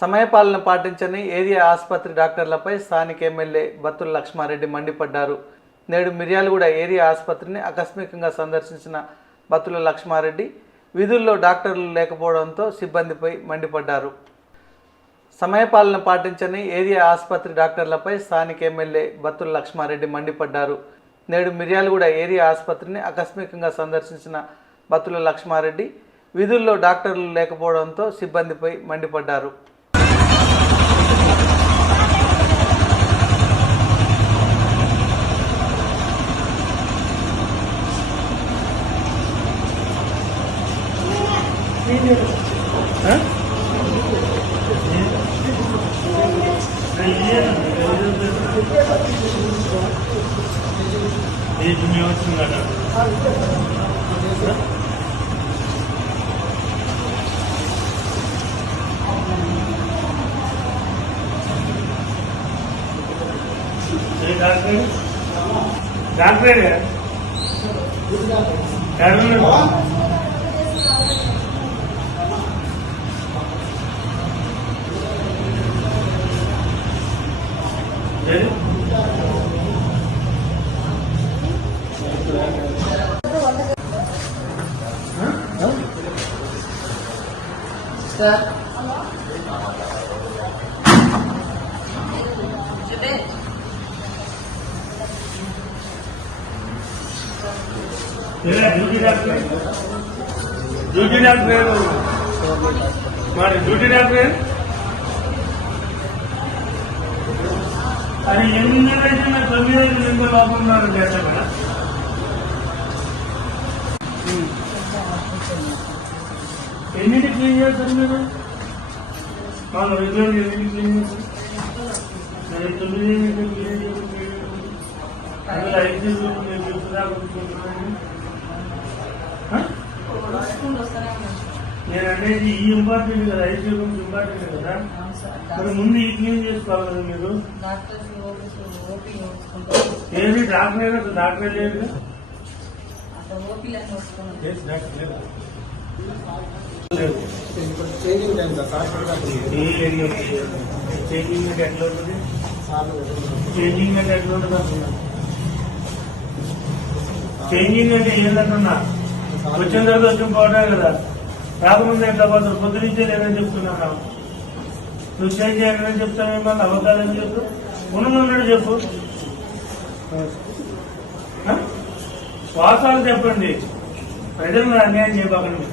సమయపాలన పాటించని ఏరియా ఆసుపత్రి డాక్టర్లపై స్థానిక ఎమ్మెల్యే బత్తుల లక్ష్మారెడ్డి మండిపడ్డారు. నేడు మిర్యాలగూడ ఏరియా ఆసుపత్రిని ఆకస్మికంగా సందర్శించిన బత్తుల లక్ష్మారెడ్డి విధుల్లో డాక్టర్లు లేకపోవడంతో సిబ్బందిపై మండిపడ్డారు. సమయపాలన పాటించని ఏరియా ఆసుపత్రి డాక్టర్లపై స్థానిక ఎమ్మెల్యే బత్తుల లక్ష్మారెడ్డి మండిపడ్డారు. నేడు మిర్యాలగూడ ఏరియా ఆసుపత్రిని ఆకస్మికంగా సందర్శించిన బత్తుల లక్ష్మారెడ్డి విధుల్లో డాక్టర్లు లేకపోవడంతో సిబ్బందిపై మండిపడ్డారు. ड्यूटी डॉक्टर ड्यूटी डॉक्टर అది 9 లోపల చేస్తారు కదా. ఎన్నింటి క్లీన్ చేస్తారు మీరు? వాళ్ళు రెగ్యులర్ ఎన్నింటి క్లీన్ చేస్తారు? 9 క్లీన్ చేస్తారు. అందులో 5 నేను అనేది ఈ ఇంపార్టెంట్ కదా, 5 రూమ్స్ ఇంపార్టెంట్ కదా. మరి ముందు ఈ క్లీన్ చేసుకోవాలి కదా మీరు. ఏది డాక్టర్ డాక్టర్ లేదు చేంజింగ్ అంటే ఎట్లా ఉంటుంది? చేంజింగ్ అంటే ఎట్లా ఉంటుంది అంటున్నా? చేంజింగ్ అంటే ఏంటంటున్నా? వచ్చిన తర్వాత వచ్చిన పోవటమే కదా. రాకముందు ఎట్లా పోతారు? పొద్దు నుంచే లేదని చెప్తున్నాను. నువ్వు చేంజ్ చేయాలని చెప్తాను. మళ్ళీ అవకాశం చెప్పు, ఉన్నట్టు చెప్పు. వాసాలు చెప్పండి, ప్రజలను అన్యాయం చేయబాకండి.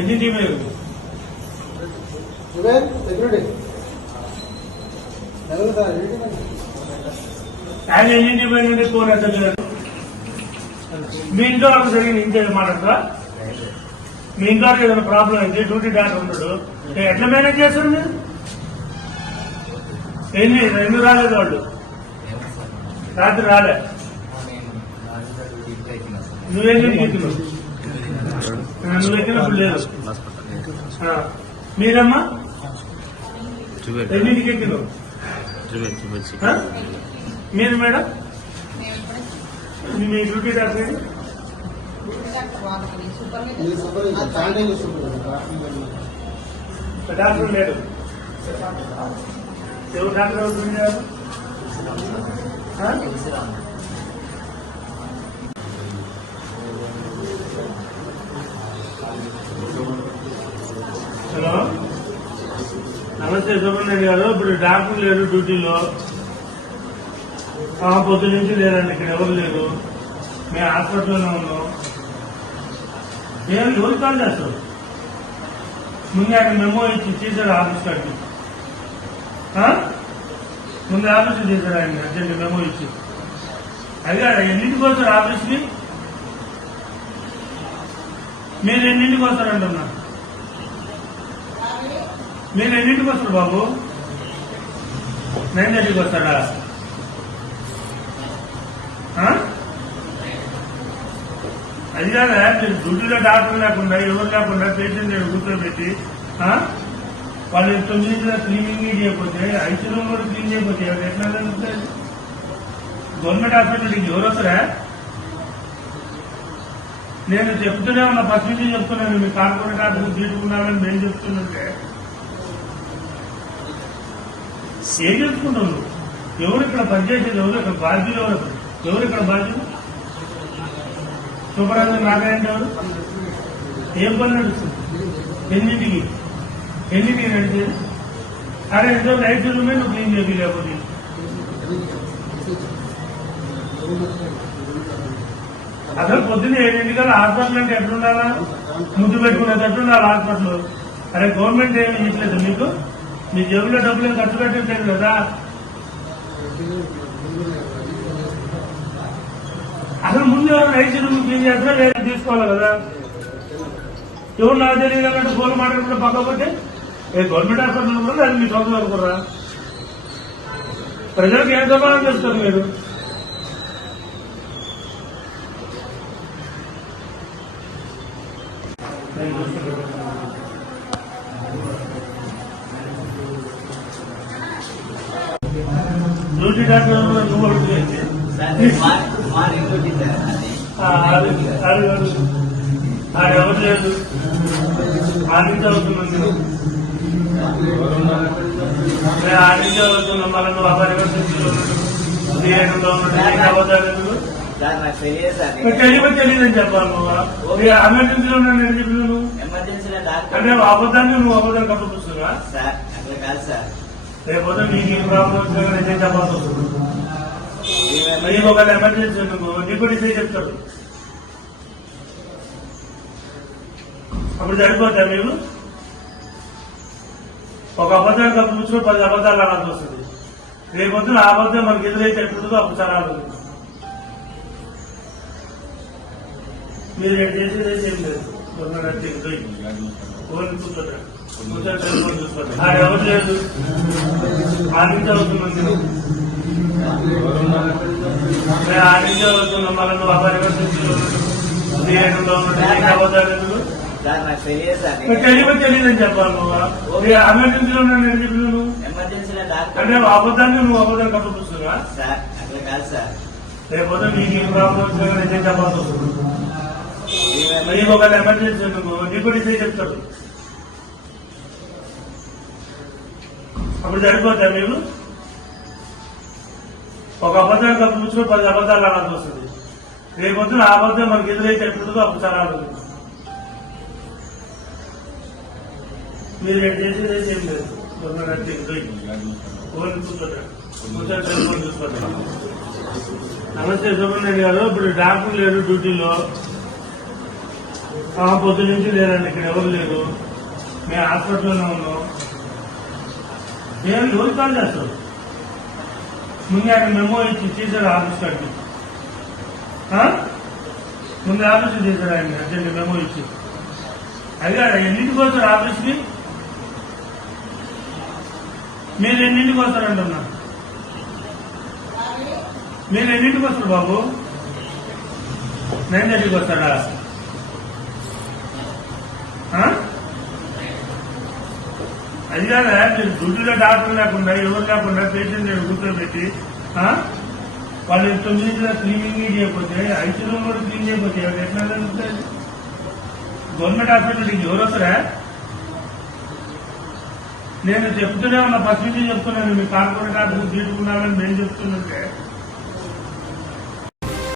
ఎన్నింటి మీరు ఆయన ఎన్నింటి పోయినంటే ఫోన్ ఎత్తలేదు. మీ ఇంట్లో వాళ్ళకి జరిగిన ఇంతే మాట్లాడతా. మీ ఇంట్లో ఏదైనా ప్రాబ్లం అయితే డ్యూటీ డాక్టర్ ఉంటాడు, ఎట్లా మేనేజ్ చేస్తారు మీరు? ఎన్ని రాలేదు వాళ్ళు? రాత్రి రాలే. నువ్వెన్నింటికి ఎక్కినావు? నువ్వు ఎక్కినప్పుడు లేదు. మీరమ్మా ఎన్నింటికి ఎక్కినావు? మీరు మేడం మీ డ్యూటీ డాక్టర్ డాక్టర్ లేడు. ఎవరు డాక్టర్ అవుతుంది? హలో, నమస్తే సుబ్రహ్మణ్యం గారు. ఇప్పుడు డాక్టర్ లేరు డ్యూటీలో, పొద్దు నుంచి లేరండి. ఇక్కడ ఎవరు లేరు. మేము హాస్పిటల్లోనే ఉన్నాం. ఎవరు కాల్ చేస్తారు? ముందు ఆయన మెమో ఇచ్చి చేశారు ఆఫీస్ కాడికి. ముందు ఆఫీస్కి చేశారు ఆయన అర్జెంట్ మెమో ఇచ్చి. అదే ఎన్నింటికి వస్తారు ఆఫీస్కి? మీరు ఎన్నింటికి వస్తారంటున్నా? మీరు ఎన్నింటికి వస్తారు బాబు? 9:30కి వస్తాడా? అది కాదా, మీరు డ్యూటీలో డాక్టర్ లేకుండా ఎవరు లేకుండా పేషెంట్ కూర్చోబెట్టి వాళ్ళు 9 క్లీనింగ్ చేయకపోతే, ఐసీరూమ్ రూమ్ కూడా క్లీన్ చేయకపోతే ఎట్లా గవర్నమెంట్ హాస్పిటల్కి ఎవరు వస్తారా? నేను చెప్తూనే ఉన్నా, ఫస్ట్ నుంచి చెప్తున్నాను. మీ కార్పొరేట్ ఆఫీస్ తీసుకున్నారని మేము చెప్తుంటే ఏం చెప్పుకుంటావు నువ్వు? ఎవరు ఇక్కడ పనిచేసేది? ఎవరు ఇక్కడ బాధ్యులు? ఎవరు ఇక్కడ బాధ్యులు? సూపరాజు నాగాయంటే ఎవరు? ఏం పని నడుస్తుంది? ఎన్నింటికి నడిచేది? అరే ఎంతో రైట్ రూమే నువ్వు క్లీన్ చేయాలి. లేకపోతే అసలు పొద్దున్న 7 హాస్పిటల్ అంటే ఎట్లుండాలా? ముద్దు పెట్టుకునేటట్టు ఉండాలి హాస్పిటల్. అరే గవర్నమెంట్ ఏమి ఇవ్వలేదు మీకు? మీ జేబులో డబ్బులు ఏం ఖర్చు పెట్టలేదు కదా? అసలు ముందు ఎవరు రైతు రూమ్ క్లీన్ చేస్తారో వేరే తీసుకోవాలి కదా? ఎవరు నాకు తెలియదు అన్నట్టు ఫోన్ మాట్లాడుకుంటే పక్కపోతే గవర్నమెంట్ హాస్పిటల్ కూడా అది మీ సొంతం అనుకురా? ప్రజలకు ఏం సమాధానం చేస్తారు మీరు? డ్యూటీ డాక్టర్ నువ్వు అడుగుతుంది ఎవరు లేదు. ఆడించి అవుతున్నాను ఆడించి అవుతున్నాం. మళ్ళీ నువ్వు అపరివర్తిలో తెలియదని చెప్పాలి. నువ్వు ఎమర్జెన్సీలో ఉన్నాను చెప్పి నువ్వు అంటే అబద్ధాన్ని నువ్వు అబద్ధాన్ని కట్టుకొస్తున్నావా? లేకపోతే మీకు ఏం ప్రాబ్లం వచ్చినా నిజం చెప్పాల్సి వస్తుంది. మీకు ఒక ఎమర్జెన్సీ నువ్వు డిప్యూటీ సీ చెప్తాడు. అప్పుడు సరిపోతా మీరు ఒక అబద్ధాన్ని కప్పుకొచ్చిన 10 అబద్ధాలు అనాల్సి వస్తుంది. రేపొద్దున ఆ అబద్ధం మనకి ఎదురైతే ఎట్లుంటుందో అప్పుడు చరాలు. మీరు ఏం చేసేది ఏం లేదు. కూర్చోండి చూసుకోండి. ఎవరు లేదు. ఆడించి అవుతున్నాం. ఆడించి అవుతున్నాం. మళ్ళీ నువ్వు అపరివర్తిలో తెలియదని చెప్పాలి. నువ్వు ఎమర్జెన్సీలో ఉన్నాను చెప్పి నువ్వు అంటే అబద్ధాన్ని నువ్వు అబద్ధాన్ని కట్టుకొస్తున్నావా? లేకపోతే మీకు ఏం ప్రాబ్లం వచ్చినా నిజం చెప్పాల్సి వస్తుంది. మీకు ఒక ఎమర్జెన్సీ నువ్వు డిప్యూటీ సీ చెప్తాడు. అప్పుడు సరిపోతా మీరు ఒక అబద్ధాన్ని కప్పుకొచ్చిన 10 అబద్ధాలు అనాల్సి వస్తుంది. రేపొద్దున ఆ అబద్ధం మనకి ఎదురైతే ఎట్లుంటుందో అప్పుడు చరాలు. మీరు ఏం చేసేది ఏం లేదు. నమస్తే సుబ్రహ్మణ్యం గారు. ఇప్పుడు డాక్టర్ లేరు డ్యూటీలో. పొద్దు నుంచి లేరండి. ఇక్కడ ఎవరు లేరు. మేము హాస్పిటల్లోనే ఉన్నాం. ఏం ఎవరు కాల్ చేస్తారు? ముందు ఆయన మెమో ఇచ్చి చేశారు ఆఫీస్ కాడికి. ముందు ఆఫీస్ చేశారు ఆయన అర్జెంట్ మెమో ఇచ్చి. అదే ఎన్నింటికి వస్తారు ఆఫీస్కి? మీరు ఎన్నింటికి వస్తారంటున్నా? మీరు ఎన్నింటికి వస్తారు బాబు? 9:30కి వస్తారా? అది కాదా మీరు డ్యూటీలో డాక్టర్ లేకుండా ఎవరు లేకుండా పేషెంట్ కూర్చోబెట్టి వాళ్ళు 9 క్లీనింగ్ చేయకపోతే ఐసీ రూమ్ కూడా క్లీన్ చేయకపోతే ఎట్లా జరుగుతుంది? గవర్నమెంట్ హాస్పిటల్కి ఎవరు వస్తారా? నేను చెప్తూనే ఉన్నా, ఫస్ట్ నుంచి చెప్తున్నాను. మీ కార్పొరేట్ ఆఫీస్ తీసుకున్నారని నేను చెప్తుంటే